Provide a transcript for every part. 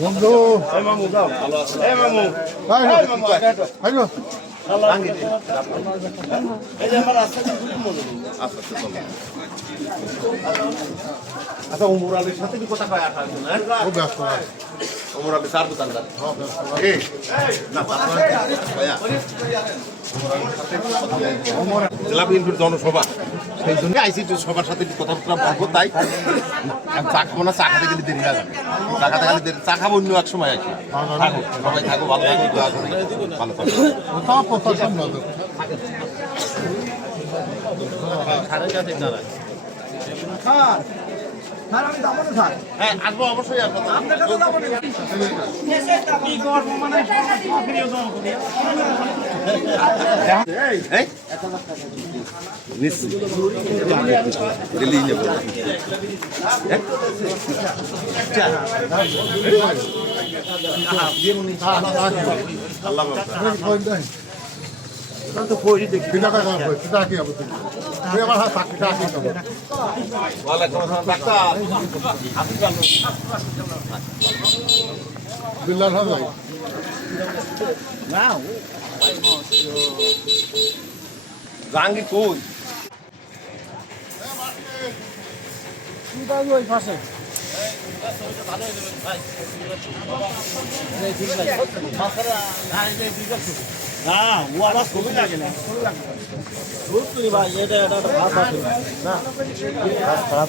বন্ধু মামু যাও মামু আচ্ছা ওমর আলীর সাথে কি কথা কয় ওমর আলী স্যার দোকানদার জেলা বিএনপির জনসভা সেই জন্য আইসি সবার সাথে কথাবার্তা বলবো তাই চা খাবো না চা খাতে গেলে দেরি হয়ে যাবে চা খাতে গেলে দেরি চা খাবো অন্য এক সময় আর কি থাকো সবাই থাকো ভালো থাকো দোয়া করি ভালো থাকো হ্যাঁ আসবো অবশ্যই আসবো জাহাঙ্গীর কই ওই পাশে হ্যাঁ ও আবার ছবি লাগে না ভাই এটা ভাব আছে না খারাপ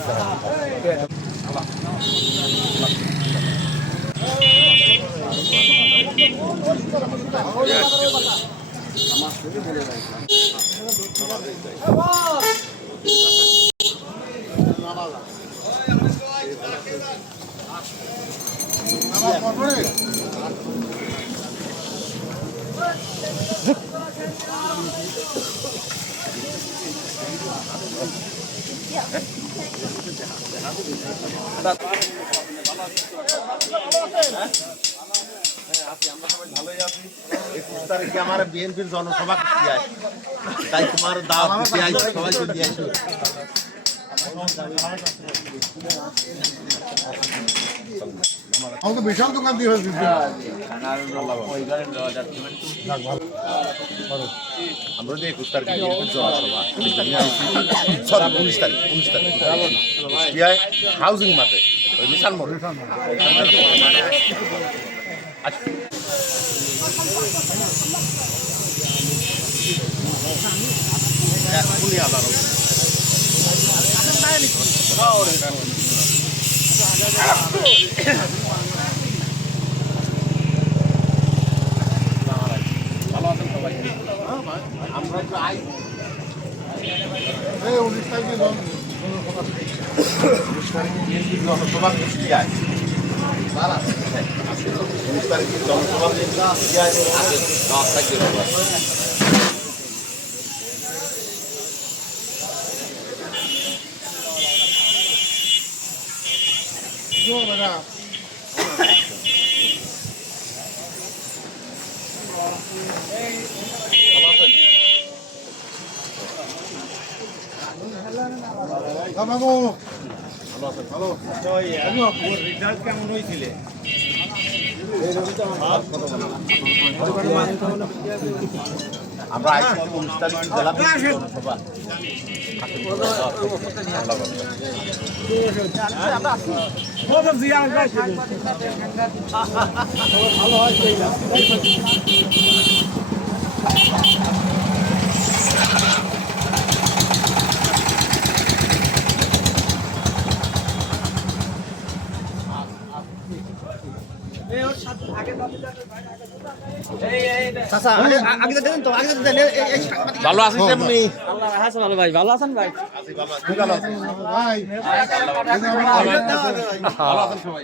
ভালোই আছি 21 তারিখে আমার বিএনপির জনসভা করতে হয় তাই তোমার দাওয়াত দিতে আইছি সবাই চলে আইছো আমাদের বিশাল দোকান দিয়ে হয়েছে আমরা যে 21 তারিখে জনসভা 19 তারিখ হাউজিং মাঠে ওই বিশাল মোড় আমরা 19 তারিখে জনসভা কুষ্টি আয় 19 তারিখে জনসভা কেমন হয়েছিল আমরা 19 তারিখ জেলা জনসভা ভালো হয় ভালো আছেন আপনি? ভালো ভাই, ভালো আছেন ভাই? ভালো আছেন সবাই?